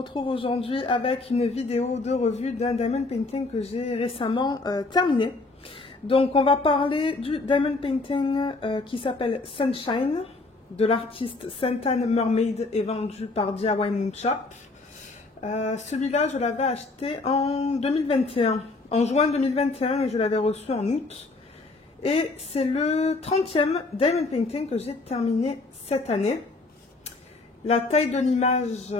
retrouve aujourd'hui avec une vidéo de revue d'un diamond painting que j'ai récemment terminé. Donc on va parler du diamond painting qui s'appelle Sunshine de l'artiste Santan Mermaid et vendu par DIY Moon Shop. Celui-là je l'avais acheté en 2021, en juin 2021 et je l'avais reçu en août. Et c'est le 30e diamond painting que j'ai terminé cette année. La taille de l'image,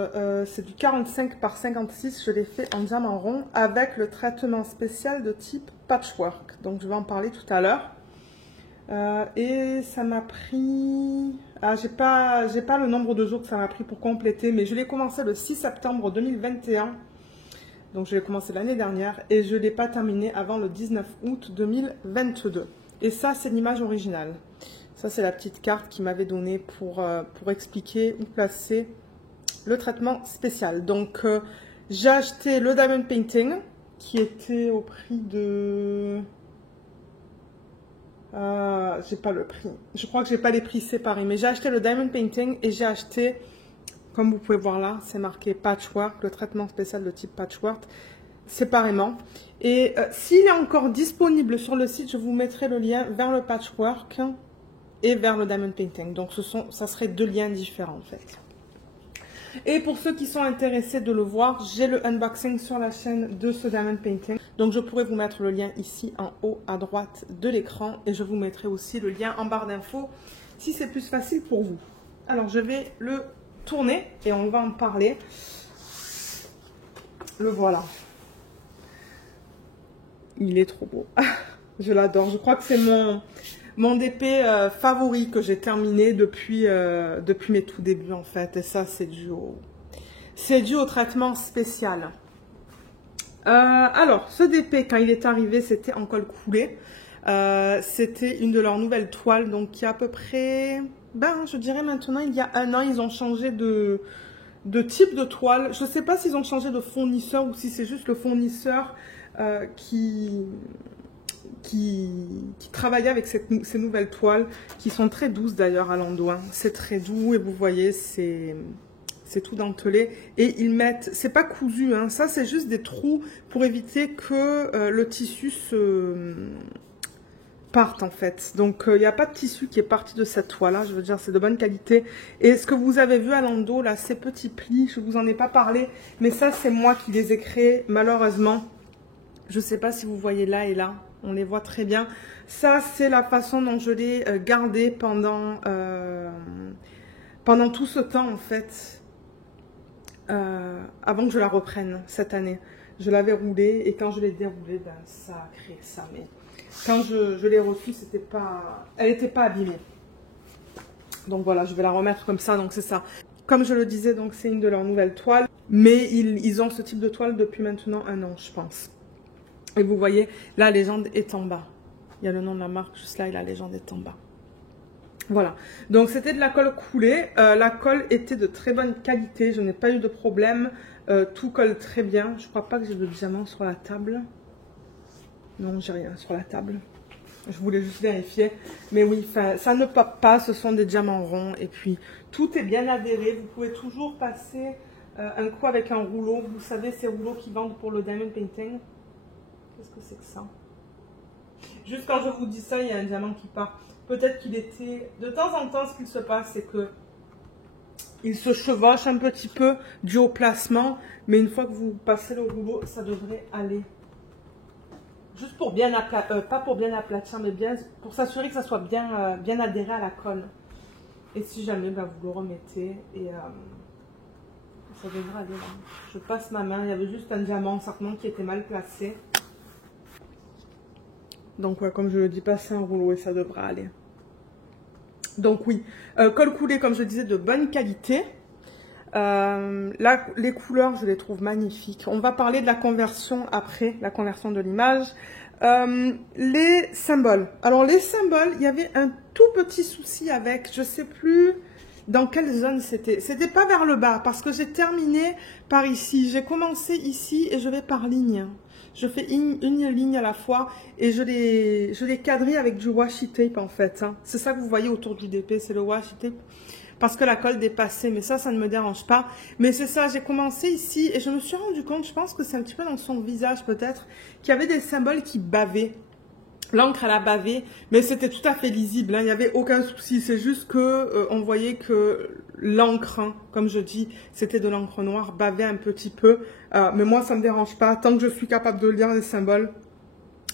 c'est du 45 par 56. Je l'ai fait en diamant rond avec le traitement spécial de type patchwork. Donc, je vais en parler tout à l'heure. Et ça m'a pris... Ah, j'ai pas le nombre de jours que ça m'a pris pour compléter, mais je l'ai commencé le 6 septembre 2021. Donc, je l'ai commencé l'année dernière et je ne l'ai pas terminé avant le 19 août 2022. Et ça, c'est l'image originale. Ça, c'est la petite carte qu'il m'avait donnée pour expliquer où placer le traitement spécial. Donc, j'ai acheté le Diamond Painting qui était au prix de... j'ai pas le prix. Je crois que j'ai pas les prix séparés. Mais j'ai acheté le Diamond Painting et j'ai acheté, comme vous pouvez voir là, c'est marqué Patchwork, le traitement spécial de type Patchwork, séparément. Et s'il est encore disponible sur le site, je vous mettrai le lien vers le Patchwork et vers le Diamond Painting. Donc ça serait deux liens différents en fait. Et pour ceux qui sont intéressés de le voir, j'ai le unboxing sur la chaîne de ce Diamond Painting. Donc je pourrais vous mettre le lien ici en haut à droite de l'écran. Et je vous mettrai aussi le lien en barre d'infos si c'est plus facile pour vous. Alors je vais le tourner et on va en parler. Le voilà. Il est trop beau. Je l'adore. Je crois que c'est mon DP favori que j'ai terminé depuis mes tout débuts en fait. Et ça, c'est dû au traitement spécial. Alors, ce DP, quand il est arrivé, c'était en colle coulée. C'était une de leurs nouvelles toiles. Donc, il y a à peu près, je dirais maintenant, il y a un an, ils ont changé de type de toile. Je ne sais pas s'ils ont changé de fournisseur ou si c'est juste le fournisseur qui travaillait avec ces nouvelles toiles qui sont très douces d'ailleurs à l'endoin. C'est très doux et vous voyez c'est tout dentelé et ils mettent, c'est pas cousu hein, ça c'est juste des trous pour éviter que le tissu se parte en fait. Donc il n'y a pas de tissu qui est parti de cette toile là, je veux dire c'est de bonne qualité. Et ce que vous avez vu à l'endo là, ces petits plis, je vous en ai pas parlé, mais ça c'est moi qui les ai créés malheureusement. Je sais pas si vous voyez là et là. On les voit très bien. Ça, c'est la façon dont je l'ai gardé pendant tout ce temps, en fait, avant que je la reprenne cette année. Je l'avais roulée et quand je l'ai déroulée, ça a créé ça. Mais quand je l'ai reçue, elle n'était pas abîmée. Donc voilà, je vais la remettre comme ça. Donc c'est ça. Comme je le disais, donc c'est une de leurs nouvelles toiles. Mais ils ont ce type de toile depuis maintenant un an, je pense. Et vous voyez, la légende est en bas. Il y a le nom de la marque juste là et la légende est en bas. Voilà. Donc, c'était de la colle coulée. La colle était de très bonne qualité. Je n'ai pas eu de problème. Tout colle très bien. Je ne crois pas que j'ai de diamant sur la table. Non, j'ai rien sur la table. Je voulais juste vérifier. Mais oui, ça ne pop pas. Ce sont des diamants ronds. Et puis, tout est bien adhéré. Vous pouvez toujours passer un coup avec un rouleau. Vous savez, ces rouleaux qui vendent pour le diamond painting. Qu'est-ce que c'est que ça? Juste quand je vous dis ça, il y a un diamant qui part. Peut-être qu'il était... De temps en temps, ce qu'il se passe, c'est que il se chevauche un petit peu dû au placement. Mais une fois que vous passez le rouleau, ça devrait aller. Juste pour bien aplatir, pas pour bien aplatir, mais bien pour s'assurer que ça soit bien adhéré à la colle. Et si jamais, vous le remettez et... ça devrait aller là. Je passe ma main, il y avait juste un diamant certainement qui était mal placé. Donc, ouais, comme je le dis, passer un rouleau et ça devra aller. Donc, oui. Colle coulée, comme je le disais, de bonne qualité. Là, les couleurs, je les trouve magnifiques. On va parler de la conversion après, la conversion de l'image. Les symboles. Alors, les symboles, il y avait un tout petit souci avec, je ne sais plus dans quelle zone c'était. C'était pas vers le bas, parce que j'ai terminé par ici. J'ai commencé ici et je vais par ligne. Je fais une ligne à la fois et je l'ai cadré avec du washi tape en fait. Hein. C'est ça que vous voyez autour du DP, c'est le washi tape parce que la colle dépassait, mais ça ne me dérange pas. Mais c'est ça, j'ai commencé ici et je me suis rendu compte, je pense que c'est un petit peu dans son visage peut-être, qu'il y avait des symboles qui bavaient. L'encre, elle a bavé, mais c'était tout à fait lisible, hein, il n'y avait aucun souci. C'est juste que on voyait que l'encre, hein, comme je dis, c'était de l'encre noire, bavait un petit peu. Mais moi, ça ne me dérange pas, tant que je suis capable de lire les symboles.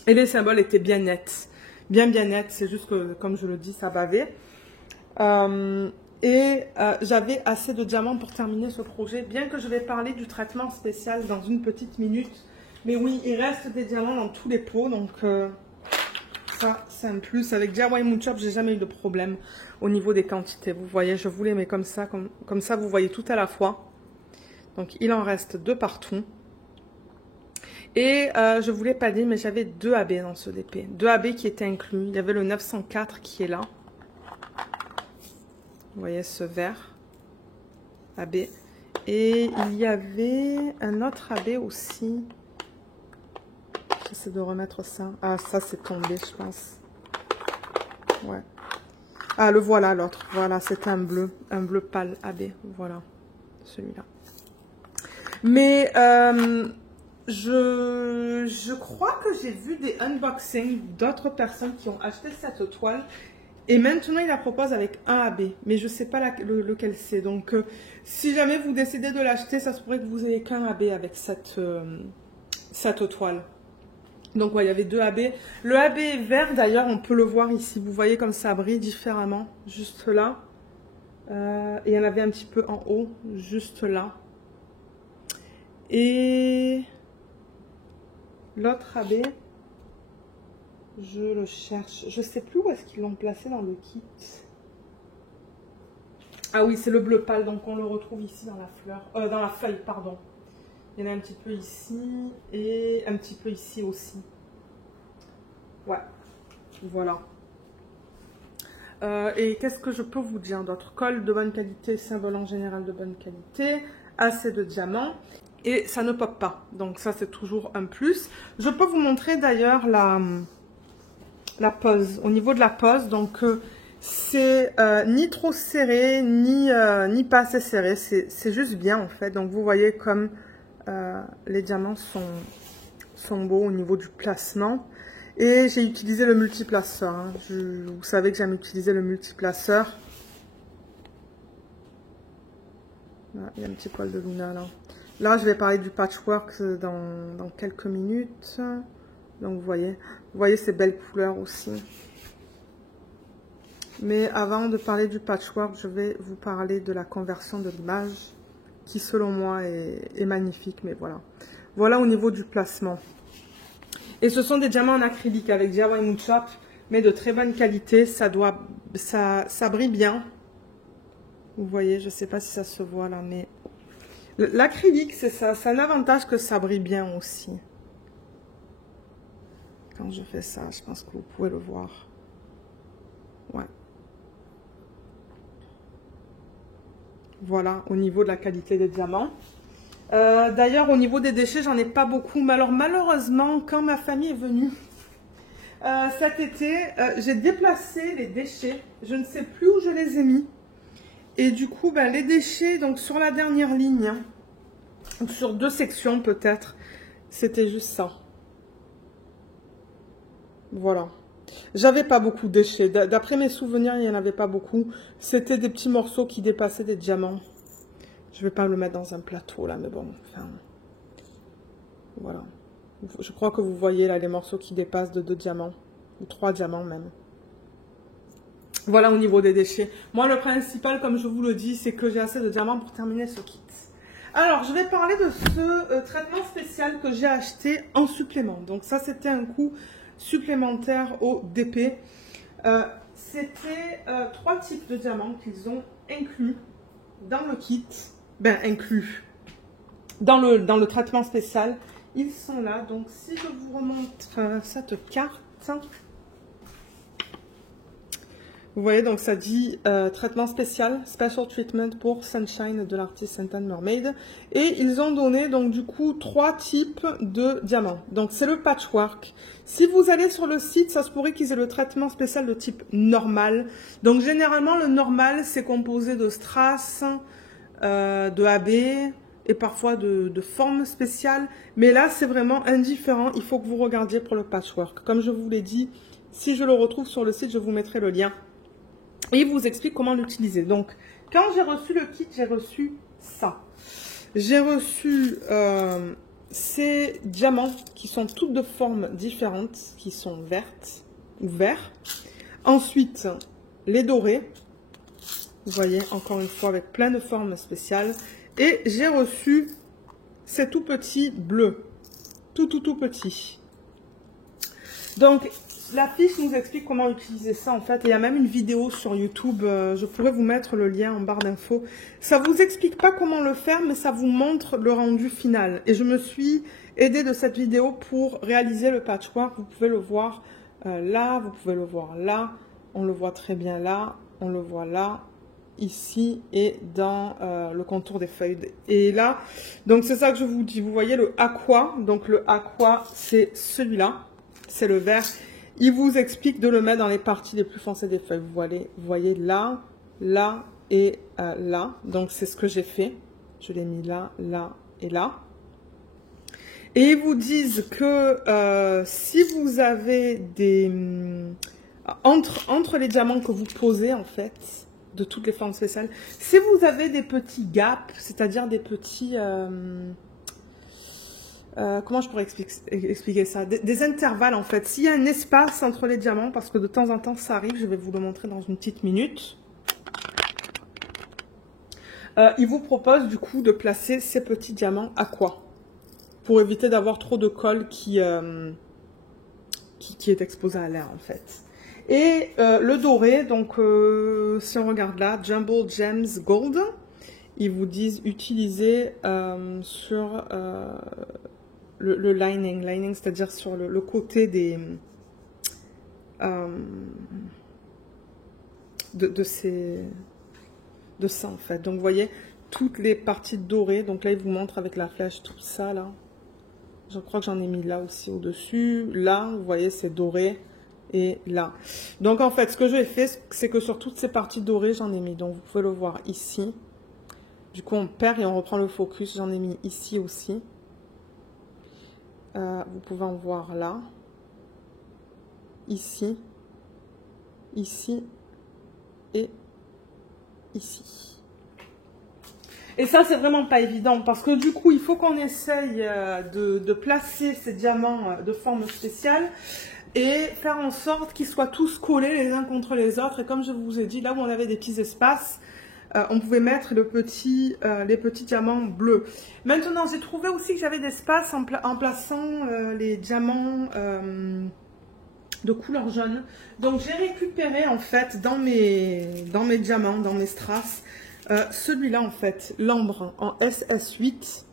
Et les symboles étaient bien nets, bien nets. C'est juste que, comme je le dis, ça bavait. J'avais assez de diamants pour terminer ce projet, bien que je vais parler du traitement spécial dans une petite minute. Mais oui, il reste des diamants dans tous les pots, donc... ça, c'est un plus. Avec DIY Moon Shop, j'ai jamais eu de problème au niveau des quantités. Vous voyez, je vous les mets comme ça, comme ça, vous voyez tout à la fois. Donc, il en reste 2 partout. Et je vous l'ai pas dit, mais j'avais 2 AB dans ce DP. 2 AB qui étaient inclus. Il y avait le 904 qui est là. Vous voyez ce vert AB. Et il y avait un autre AB aussi. J'essaie de remettre ça. Ah, ça, c'est tombé, je pense. Ouais. Ah, le voilà, l'autre. Voilà, c'est un bleu pâle AB. Voilà, celui-là. Mais je crois que j'ai vu des unboxings d'autres personnes qui ont acheté cette toile. Et maintenant, ils la proposent avec un AB. Mais je ne sais pas lequel c'est. Donc, si jamais vous décidez de l'acheter, ça se pourrait que vous ayez qu'un AB avec cette toile. Donc, ouais, il y avait 2 AB. Le AB vert, d'ailleurs, on peut le voir ici. Vous voyez comme ça brille différemment, juste là. Et il y en avait un petit peu en haut, juste là. Et l'autre AB, je le cherche. Je ne sais plus où est-ce qu'ils l'ont placé dans le kit. Ah oui, c'est le bleu pâle, donc on le retrouve ici dans la fleur, dans la feuille, pardon. Il y en a un petit peu ici et un petit peu ici aussi. Ouais, voilà. Et qu'est-ce que je peux vous dire d'autre? Colle de bonne qualité, symbole en général de bonne qualité, assez de diamants et ça ne pop pas. Donc ça, c'est toujours un plus. Je peux vous montrer d'ailleurs la pose. Au niveau de la pose, donc c'est ni trop serré, ni pas assez serré. C'est juste bien en fait. Donc vous voyez comme les diamants sont beaux au niveau du placement. Et j'ai utilisé le multiplaceur. Hein. Vous savez que j'aime utiliser le multiplaceur. Ah, il y a un petit poil de Luna là. Là, je vais parler du patchwork dans quelques minutes. Donc vous voyez ces belles couleurs aussi. Mais avant de parler du patchwork, je vais vous parler de la conversion de l'image qui selon moi est magnifique. Mais voilà. Voilà au niveau du placement. Et ce sont des diamants en acrylique avec DIY Moon Shop, mais de très bonne qualité. Ça brille bien. Vous voyez, je ne sais pas si ça se voit là, mais l'acrylique, c'est ça. C'est un avantage que ça brille bien aussi. Quand je fais ça, je pense que vous pouvez le voir. Ouais. Voilà, au niveau de la qualité des diamants. D'ailleurs, au niveau des déchets, j'en ai pas beaucoup. Mais alors, malheureusement, quand ma famille est venue cet été, j'ai déplacé les déchets. Je ne sais plus où je les ai mis. Et du coup, ben, les déchets, donc sur la dernière ligne, hein, sur 2 sections peut-être, c'était juste ça. Voilà. J'avais pas beaucoup de déchets. D'après mes souvenirs, il n'y en avait pas beaucoup. C'était des petits morceaux qui dépassaient des diamants. Je vais pas le mettre dans un plateau là, mais bon, enfin, voilà. Je crois que vous voyez là les morceaux qui dépassent de 2 diamants, ou 3 diamants même. Voilà au niveau des déchets. Moi, le principal, comme je vous le dis, c'est que j'ai assez de diamants pour terminer ce kit. Alors, je vais parler de ce traitement spécial que j'ai acheté en supplément. Donc ça, c'était un coût supplémentaire au DP. C'était 3 types de diamants qu'ils ont inclus dans le kit. Ben, inclus dans le traitement spécial. Ils sont là. Donc, si je vous remonte cette carte, Vous voyez, donc ça dit traitement spécial, special treatment pour Sunshine de l'artiste Scented Mermaid. Et ils ont donné donc du coup 3 types de diamants. Donc c'est le patchwork. Si vous allez sur le site, ça se pourrait qu'ils aient le traitement spécial de type normal. Donc généralement le normal c'est composé de strass, de AB et parfois de formes spéciales. Mais là c'est vraiment indifférent, il faut que vous regardiez pour le patchwork. Comme je vous l'ai dit, si je le retrouve sur le site, je vous mettrai le lien. Et il vous explique comment l'utiliser. Donc, quand j'ai reçu le kit, j'ai reçu ça. J'ai reçu ces diamants qui sont toutes de formes différentes, qui sont vertes ou verts. Ensuite, les dorés. Vous voyez, encore une fois, avec plein de formes spéciales. Et j'ai reçu ces tout petits bleus. Tout petit. Donc, la fiche nous explique comment utiliser ça en fait. Il y a même une vidéo sur YouTube. Je pourrais vous mettre le lien en barre d'infos. Ça vous explique pas comment le faire, mais ça vous montre le rendu final. Et je me suis aidée de cette vidéo pour réaliser le patchwork. Vous pouvez le voir là, vous pouvez le voir là. On le voit très bien là. On le voit là, ici et dans le contour des feuilles. Et là, donc c'est ça que je vous dis. Vous voyez le aqua. Donc le aqua, c'est celui-là. C'est le vert. Il vous explique de le mettre dans les parties les plus foncées des feuilles. Vous voyez là, là et là. Donc, c'est ce que j'ai fait. Je l'ai mis là, là et là. Et ils vous disent que si vous avez des... Entre les diamants que vous posez, en fait, de toutes les formes spéciales, si vous avez des petits gaps, c'est-à-dire des petits... comment je pourrais expliquer ça? Des intervalles en fait. S'il y a un espace entre les diamants, parce que de temps en temps ça arrive, je vais vous le montrer dans une petite minute. Il vous propose du coup de placer ces petits diamants à quoi? Pour éviter d'avoir trop de colle qui est exposé à l'air en fait. Et le doré, donc si on regarde là, Jumbo Gems Gold, ils vous disent utiliser sur... le lining, c'est-à-dire sur le côté des de ça en fait. Donc vous voyez toutes les parties dorées. Donc là il vous montre avec la flèche tout ça là. Je crois que j'en ai mis là aussi au-dessus. Là vous voyez c'est doré et là. Donc en fait ce que j'ai fait c'est que sur toutes ces parties dorées j'en ai mis. Donc vous pouvez le voir ici. Du coup on perd et on reprend le focus. J'en ai mis ici aussi. Vous pouvez en voir là, ici, ici et ici. Et ça, c'est vraiment pas évident parce que du coup, il faut qu'on essaye de placer ces diamants de forme spéciale et faire en sorte qu'ils soient tous collés les uns contre les autres. Et comme je vous ai dit, là où on avait des petits espaces, on pouvait mettre les petits diamants bleus. Maintenant, j'ai trouvé aussi que j'avais d'espace en plaçant les diamants de couleur jaune. Donc, j'ai récupéré en fait dans mes diamants, dans mes strass, celui-là en fait, l'ambre en SS8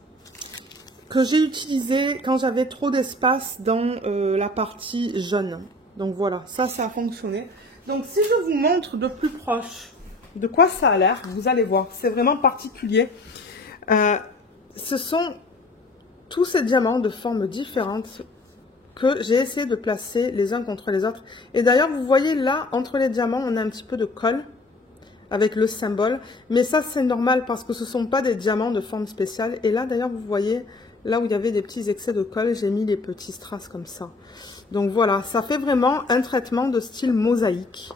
que j'ai utilisé quand j'avais trop d'espace dans la partie jaune. Donc voilà, ça a fonctionné. Donc, si je vous montre de plus proche de quoi ça a l'air, vous allez voir, c'est vraiment particulier. Ce sont tous ces diamants de formes différentes que j'ai essayé de placer les uns contre les autres. Et d'ailleurs, vous voyez là, entre les diamants, on a un petit peu de colle avec le symbole. Mais ça, c'est normal parce que ce ne sont pas des diamants de forme spéciale. Et là, d'ailleurs, vous voyez, là où il y avait des petits excès de colle, j'ai mis les petits strass comme ça. Donc voilà, ça fait vraiment un traitement de style mosaïque.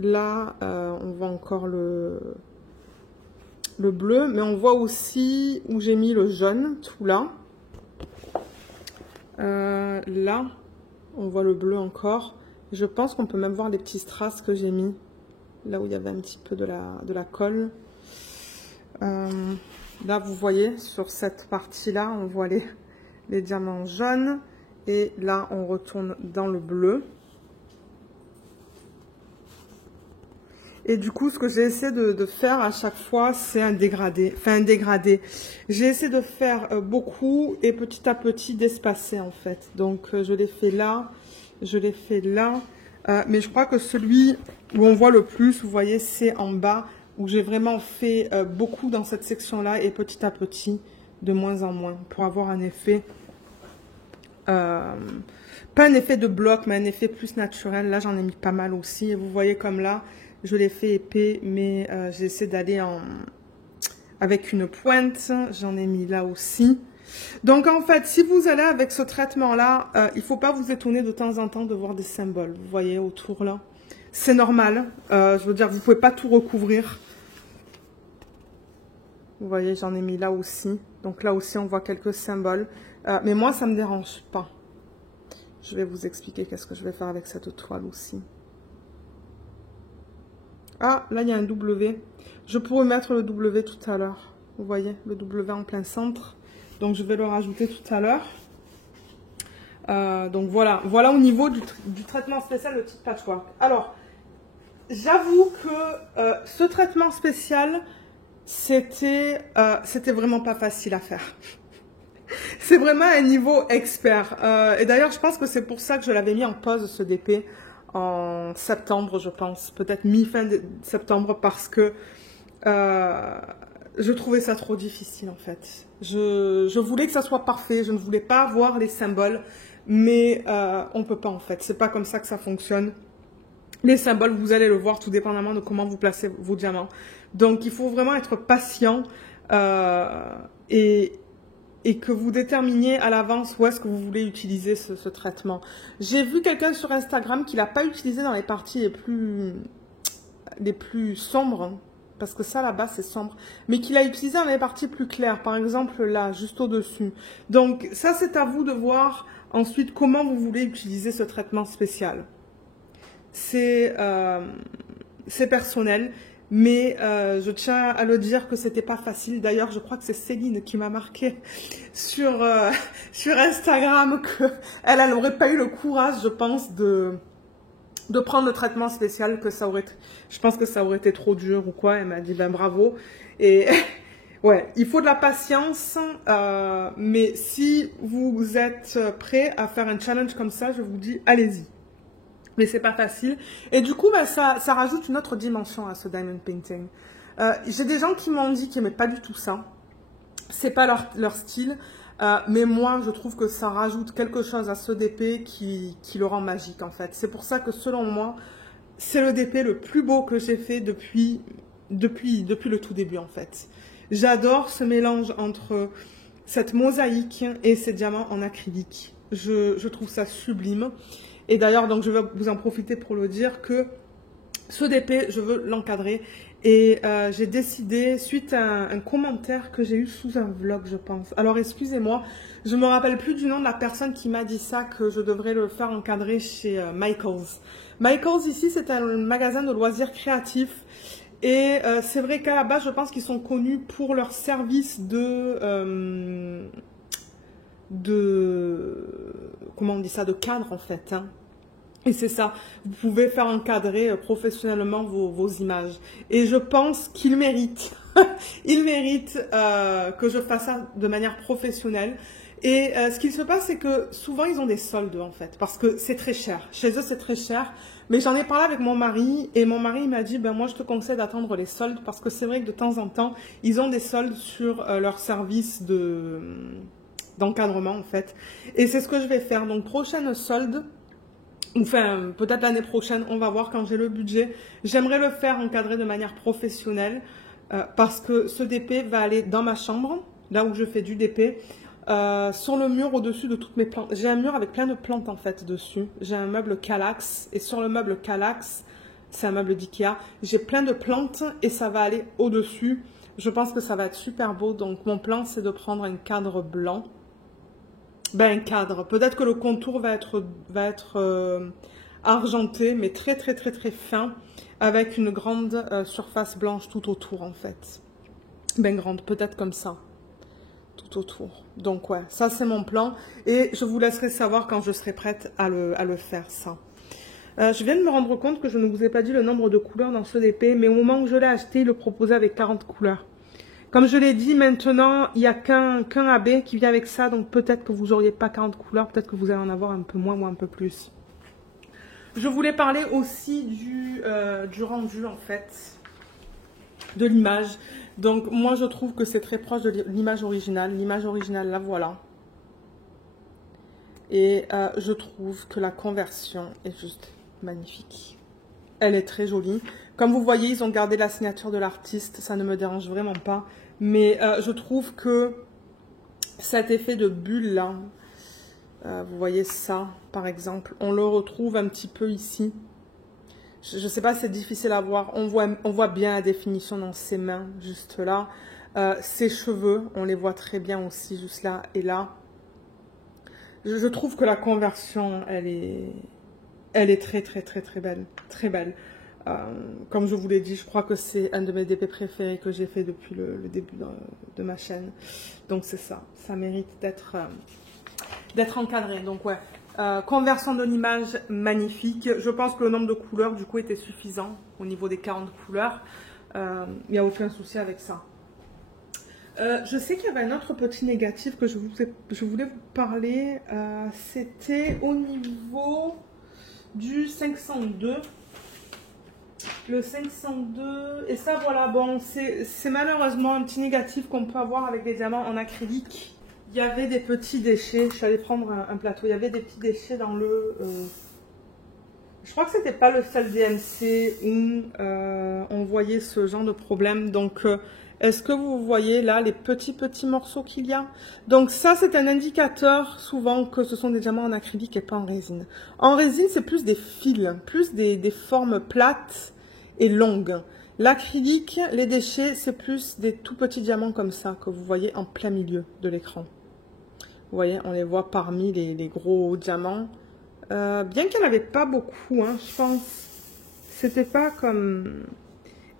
Là, on voit encore le bleu, mais on voit aussi où j'ai mis le jaune, tout là. Là, on voit le bleu encore. Je pense qu'on peut même voir les petits strass que j'ai mis, là où il y avait un petit peu de la colle. Là, vous voyez, sur cette partie-là, on voit les diamants jaunes. Et là, on retourne dans le bleu. Et du coup, ce que j'ai essayé de faire à chaque fois, c'est un dégradé. Enfin, un dégradé. J'ai essayé de faire beaucoup et petit à petit d'espacer en fait. Donc, je l'ai fait là, je l'ai fait là. Mais je crois que celui où on voit le plus, vous voyez, c'est en bas, où j'ai vraiment fait beaucoup dans cette section-là et petit à petit, de moins en moins, pour avoir un effet... pas un effet de bloc, mais un effet plus naturel. Là, j'en ai mis pas mal aussi. Et vous voyez comme là, je l'ai fait épais, mais j'ai essayé d'aller avec une pointe. J'en ai mis là aussi. Donc, en fait, si vous allez avec ce traitement-là, il ne faut pas vous étonner de temps en temps de voir des symboles. Vous voyez, autour là. C'est normal. Je veux dire, vous ne pouvez pas tout recouvrir. Vous voyez, j'en ai mis là aussi. Donc, là aussi, on voit quelques symboles. Mais moi, ça ne me dérange pas. Je vais vous expliquer qu'est-ce que je vais faire avec cette toile aussi. Ah, là, il y a un W. Je pourrais mettre le W tout à l'heure. Vous voyez, le W en plein centre. Donc, je vais le rajouter tout à l'heure. Donc, voilà. Voilà au niveau du traitement spécial de type patchwork. Alors, j'avoue que ce traitement spécial, c'était vraiment pas facile à faire. C'est vraiment un niveau expert. Et d'ailleurs, je pense que c'est pour ça que je l'avais mis en pause, ce DP, en septembre, je pense. Peut-être mi-fin de septembre, parce que je trouvais ça trop difficile, en fait. Je voulais que ça soit parfait. Je ne voulais pas voir les symboles. Mais on ne peut pas, en fait. C'est pas comme ça que ça fonctionne. Les symboles, vous allez le voir, tout dépendamment de comment vous placez vos diamants. Donc, il faut vraiment être patient et que vous déterminiez à l'avance où est-ce que vous voulez utiliser ce traitement. J'ai vu quelqu'un sur Instagram qui ne l'a pas utilisé dans les parties les plus sombres, hein, parce que ça là-bas c'est sombre, mais qui l'a utilisé dans les parties plus claires, par exemple là, juste au-dessus. Donc ça c'est à vous de voir ensuite comment vous voulez utiliser ce traitement spécial. C'est personnel. Mais je tiens à le dire que c'était pas facile. D'ailleurs, je crois que c'est Céline qui m'a marqué sur Instagram qu'elle n'aurait pas eu le courage, je pense, de prendre le traitement spécial, que ça aurait, je pense que ça aurait été trop dur ou quoi. Elle m'a dit ben bravo. Et ouais, il faut de la patience. Mais si vous êtes prêt à faire un challenge comme ça, je vous dis allez-y. Mais c'est pas facile. Et du coup, bah, ça rajoute une autre dimension à ce diamond painting. J'ai des gens qui m'ont dit qu'ils n'aimaient pas du tout ça. C'est pas leur style. Mais moi, je trouve que ça rajoute quelque chose à ce DP qui le rend magique, en fait. C'est pour ça que, selon moi, c'est le DP le plus beau que j'ai fait depuis le tout début, en fait. J'adore ce mélange entre cette mosaïque et ces diamants en acrylique. Je trouve ça sublime. Et d'ailleurs, donc je vais vous en profiter pour le dire que ce DP, je veux l'encadrer. Et j'ai décidé, suite à un commentaire que j'ai eu sous un vlog, je pense. Alors, excusez-moi, je ne me rappelle plus du nom de la personne qui m'a dit ça, que je devrais le faire encadrer chez Michaels. Michaels, ici, c'est un magasin de loisirs créatifs. Et c'est vrai qu'à la base, je pense qu'ils sont connus pour leur service comment on dit ça, de cadre en fait, hein. Et c'est ça, vous pouvez faire encadrer professionnellement vos images. Et je pense qu'ils méritent, ils méritent que je fasse ça de manière professionnelle. Et ce qu'il se passe, c'est que souvent ils ont des soldes en fait, parce que c'est très cher. Chez eux, c'est très cher. Mais j'en ai parlé avec mon mari, et mon mari m'a dit, ben moi je te conseille d'attendre les soldes, parce que c'est vrai que de temps en temps, ils ont des soldes sur leur service d'encadrement en fait. Et c'est ce que je vais faire. Donc prochaine solde, enfin peut-être l'année prochaine, on va voir quand j'ai le budget. J'aimerais le faire encadrer de manière professionnelle parce que ce DP va aller dans ma chambre, là où je fais du DP, sur le mur au-dessus de toutes mes plantes. J'ai un mur avec plein de plantes en fait dessus. J'ai un meuble Kallax et sur le meuble Kallax, c'est un meuble d'Ikea, j'ai plein de plantes et ça va aller au-dessus. Je pense que ça va être super beau. Donc mon plan c'est de prendre un cadre blanc. Ben, un cadre. Peut-être que le contour va être argenté, mais très très très très fin, avec une grande surface blanche tout autour en fait. Ben grande, peut-être comme ça, tout autour. Donc ouais, ça c'est mon plan, et je vous laisserai savoir quand je serai prête à le faire ça. Je viens de me rendre compte que je ne vous ai pas dit le nombre de couleurs dans ce DP, mais au moment où je l'ai acheté, il le proposait avec 40 couleurs. Comme je l'ai dit, maintenant, il n'y a qu'un AB qui vient avec ça, donc peut-être que vous n'auriez pas 40 couleurs, peut-être que vous allez en avoir un peu moins ou un peu plus. Je voulais parler aussi du rendu, en fait, de l'image. Donc, moi, je trouve que c'est très proche de l'image originale. L'image originale, la voilà. Et je trouve que la conversion est juste magnifique. Elle est très jolie. Comme vous voyez, ils ont gardé la signature de l'artiste. Ça ne me dérange vraiment pas. Mais je trouve que cet effet de bulle là, vous voyez ça par exemple, on le retrouve un petit peu ici. Je ne sais pas si c'est difficile à voir. On voit bien la définition dans ses mains, juste là. Ses cheveux, on les voit très bien aussi, juste là et là. Je trouve que la conversion, elle est très très très très belle. Très belle. Comme je vous l'ai dit, je crois que c'est un de mes DP préférés que j'ai fait depuis le début de ma chaîne. Donc c'est ça. Ça mérite d'être encadré. Donc ouais. Conversion de l'image magnifique. Je pense que le nombre de couleurs du coup était suffisant au niveau des 40 couleurs. Il n'y a aucun souci avec ça. Je sais qu'il y avait un autre petit négatif que je voulais vous parler. C'était au niveau du 502. Le 502. Et ça voilà, bon, c'est malheureusement un petit négatif qu'on peut avoir avec des diamants en acrylique. Il y avait des petits déchets. Je suis allée prendre un plateau. Il y avait des petits déchets dans le... je crois que c'était pas le seul DMC où on voyait ce genre de problème. Donc, est-ce que vous voyez là les petits morceaux qu'il y a? Donc ça, c'est un indicateur souvent que ce sont des diamants en acrylique et pas en résine. En résine, c'est plus des fils, plus des formes plates et longues. L'acrylique, les déchets, c'est plus des tout petits diamants comme ça que vous voyez en plein milieu de l'écran. Vous voyez, on les voit parmi les gros diamants. Bien qu'il n'y en avait pas beaucoup, hein, je pense. C'était pas comme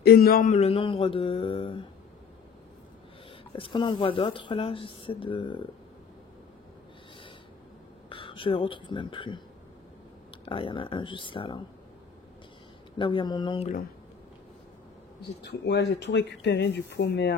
énorme le nombre de... Est-ce qu'on en voit d'autres là? J'essaie de... Je les retrouve même plus. Ah, il y en a un juste là, là. Là où il y a mon ongle. J'ai tout récupéré du coup, mais...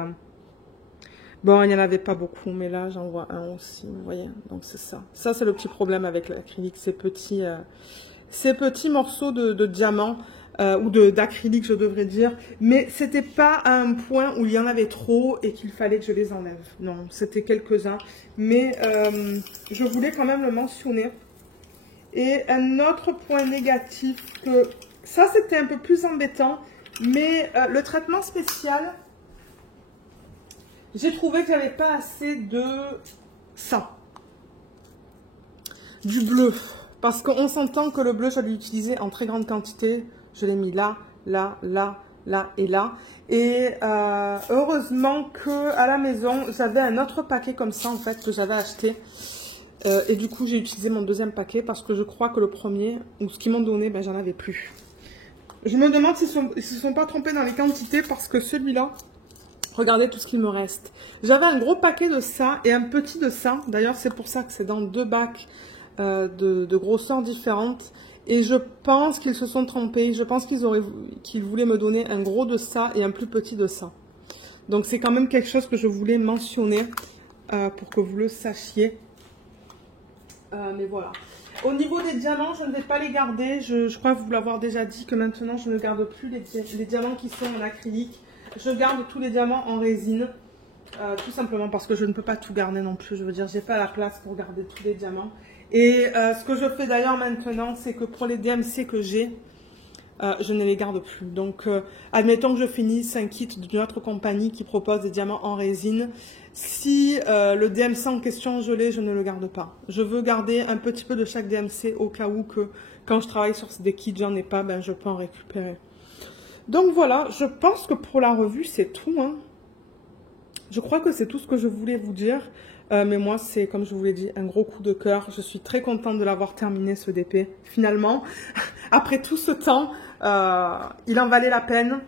Bon, il n'y en avait pas beaucoup, mais là, j'en vois un aussi, vous voyez. Donc, c'est ça. Ça, c'est le petit problème avec l'acrylique, ces petits morceaux de diamant, ou d'acrylique, je devrais dire. Mais c'était pas à un point où il y en avait trop et qu'il fallait que je les enlève. Non, c'était quelques-uns. Mais je voulais quand même le mentionner. Et un autre point négatif, que ça, c'était un peu plus embêtant, mais le traitement spécial... J'ai trouvé que j'avais pas assez de ça. Du bleu. Parce qu'on s'entend que le bleu, je l'ai utilisé en très grande quantité. Je l'ai mis là, là, là, là et là. Et heureusement que à la maison, j'avais un autre paquet comme ça en fait que j'avais acheté. Et du coup, j'ai utilisé mon deuxième paquet parce que je crois que le premier, ou ce qu'ils m'ont donné, ben, j'en avais plus. Je me demande s'ils ne se sont pas trompés dans les quantités parce que celui-là... Regardez tout ce qu'il me reste. J'avais un gros paquet de ça et un petit de ça. D'ailleurs, c'est pour ça que c'est dans deux bacs de grosseurs différentes. Et je pense qu'ils se sont trompés. Je pense qu'ils voulaient me donner un gros de ça et un plus petit de ça. Donc, c'est quand même quelque chose que je voulais mentionner pour que vous le sachiez. Mais voilà. Au niveau des diamants, je ne vais pas les garder. Je crois vous l'avoir déjà dit que maintenant, je ne garde plus les diamants qui sont en acrylique. Je garde tous les diamants en résine, tout simplement parce que je ne peux pas tout garder non plus. Je veux dire, j'ai pas la place pour garder tous les diamants. Et ce que je fais d'ailleurs maintenant, c'est que pour les DMC que j'ai, je ne les garde plus. Donc, admettons que je finisse un kit d'une autre compagnie qui propose des diamants en résine. Si le DMC en question, je l'ai, je ne le garde pas. Je veux garder un petit peu de chaque DMC au cas où que quand je travaille sur des kits, j'en ai pas, ben je peux en récupérer. Donc voilà, je pense que pour la revue, c'est tout. Hein. Je crois que c'est tout ce que je voulais vous dire. Mais moi, c'est, comme je vous l'ai dit, un gros coup de cœur. Je suis très contente de l'avoir terminé, ce DP. Finalement, après tout ce temps, il en valait la peine.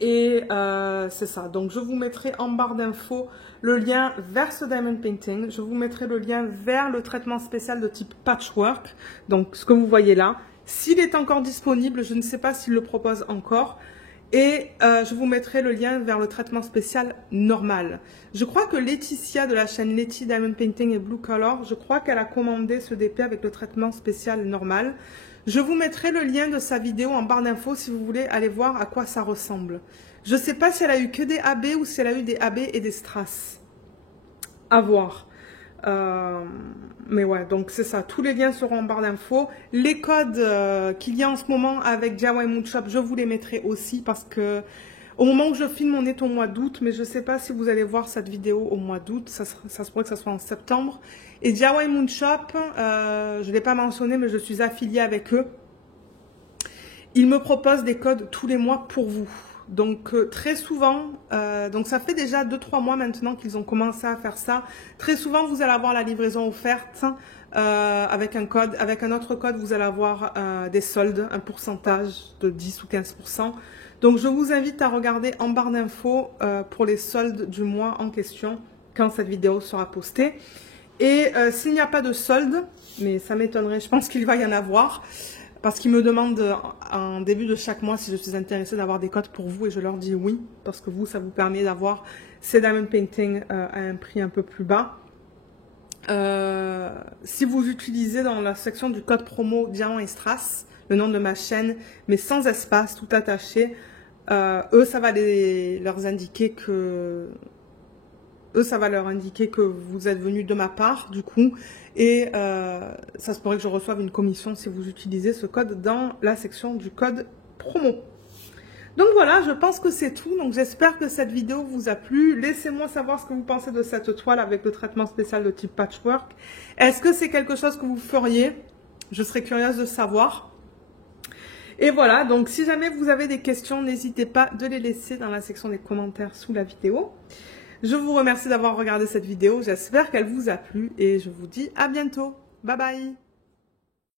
Et c'est ça. Donc, je vous mettrai en barre d'infos le lien vers ce Diamond Painting. Je vous mettrai le lien vers le traitement spécial de type Patchwork. Donc, ce que vous voyez là. S'il est encore disponible, je ne sais pas s'il le propose encore. Et je vous mettrai le lien vers le traitement spécial normal. Je crois que Laetitia de la chaîne Letty Diamond Painting et Blue Color, je crois qu'elle a commandé ce DP avec le traitement spécial normal. Je vous mettrai le lien de sa vidéo en barre d'infos si vous voulez aller voir à quoi ça ressemble. Je ne sais pas si elle a eu que des AB ou si elle a eu des AB et des strass. À voir. Mais ouais, donc c'est ça. Tous les liens seront en barre d'infos. Les codes qu'il y a en ce moment avec DIY Mood Shop, je vous les mettrai aussi parce que au moment où je filme, on est au mois d'août, mais je ne sais pas si vous allez voir cette vidéo au mois d'août. Ça se pourrait que ça soit en septembre. Et DIY Mood Shop, je ne l'ai pas mentionné, mais je suis affiliée avec eux. Ils me proposent des codes tous les mois pour vous. Donc très souvent, donc ça fait déjà 2-3 mois maintenant qu'ils ont commencé à faire ça. Très souvent, vous allez avoir la livraison offerte avec un code. Avec un autre code, vous allez avoir des soldes, un pourcentage de 10 ou 15%. Donc je vous invite à regarder en barre d'infos pour les soldes du mois en question quand cette vidéo sera postée. Et s'il n'y a pas de solde, mais ça m'étonnerait, je pense qu'il va y en avoir. Parce qu'ils me demandent en début de chaque mois si je suis intéressée d'avoir des codes pour vous et je leur dis oui. Parce que vous, ça vous permet d'avoir ces Diamond Painting à un prix un peu plus bas. Si vous utilisez dans la section du code promo Diamant et Strass, le nom de ma chaîne, mais sans espace, tout attaché, eux, ça va leur indiquer que... Eux, ça va leur indiquer que vous êtes venu de ma part, du coup, et ça se pourrait que je reçoive une commission si vous utilisez ce code dans la section du code promo. Donc voilà, je pense que c'est tout. Donc j'espère que cette vidéo vous a plu. Laissez-moi savoir ce que vous pensez de cette toile avec le traitement spécial de type patchwork. Est-ce que c'est quelque chose que vous feriez? Je serais curieuse de savoir. Et voilà, donc si jamais vous avez des questions, n'hésitez pas de les laisser dans la section des commentaires sous la vidéo. Je vous remercie d'avoir regardé cette vidéo, j'espère qu'elle vous a plu et je vous dis à bientôt. Bye bye!